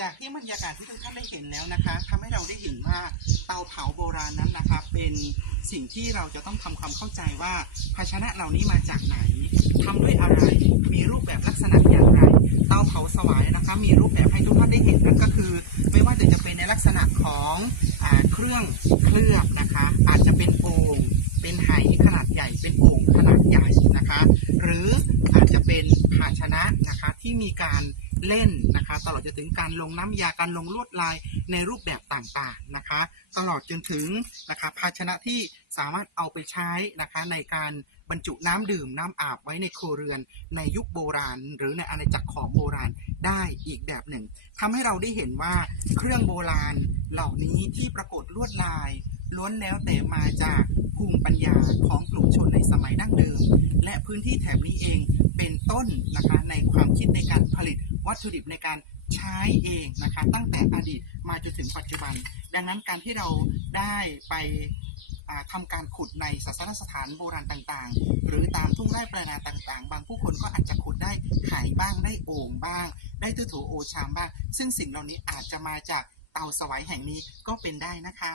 จากที่บรรยากาศที่ทุกท่านได้เห็นแล้วนะคะทำให้เราได้เห็นว่าเตาเผาโบราณนั้นนะคะ เป็นสิ่งที่เราจะต้องทำความเข้าใจว่าภาชนะเหล่านี้มาจากไหนทำด้วยอะไร มีรูปแบบลักษณะอย่างไร เตาเผาสวายนะคะ มีรูปแบบให้ทุกท่านได้เห็นนั่นก็คือ ไม่ว่าจะเป็นในลักษณะของอเครื่องเคลือบนะคะ อาจจะเป็นโอ่งเป็นไหขนาดใหญ่เป็นโอ่งขนาดใหญ่นะคะ หรืออาจจะเป็นภา ชนะนะคะที่มีการเล่นนะคะตลอดจนถึงการลงน้ำยาการลงลวดลายในรูปแบบต่างๆนะคะ ตลอดจนถึงนะคะภาชนะที่สามารถเอาไปใช้นะคะในการบรรจุน้ำดื่มน้ำอาบไว้ในครัวเรือนในยุคโบราณ หรือในอาณาจักรของโบราณได้อีกแบบหนึ่งทำให้เราได้เห็นว่าเครื่องโบราณเหล่านี้ที่ปรากฏลวดลาย ล้วนแล้วแต่มาจากภูมิปัญญาของกลุ่มชนในสมัยดั้งเดิม และพื้นที่แถบนี้เอง ต้นนะคะในความคิดในการผลิตวัตถุดิบในการใช้เองนะคะตั้งแต่อดีตมาจนถึงปัจจุบัน ดังนั้นการที่เราได้ไปทำาการขุดในศาสนสถานโบราณต่าง ๆ หรือตามทุ่งไร่ปลนาต่างๆ บางผู้คนก็อาจจะขุดได้ไหบ้างได้โอ่งบ้าง ได้ตื้อโถโอชามบ้าง ซึ่งสิ่งเหล่านี้อาจจะมาจากเตาสวายแห่งนี้ก็เป็นได้นะคะ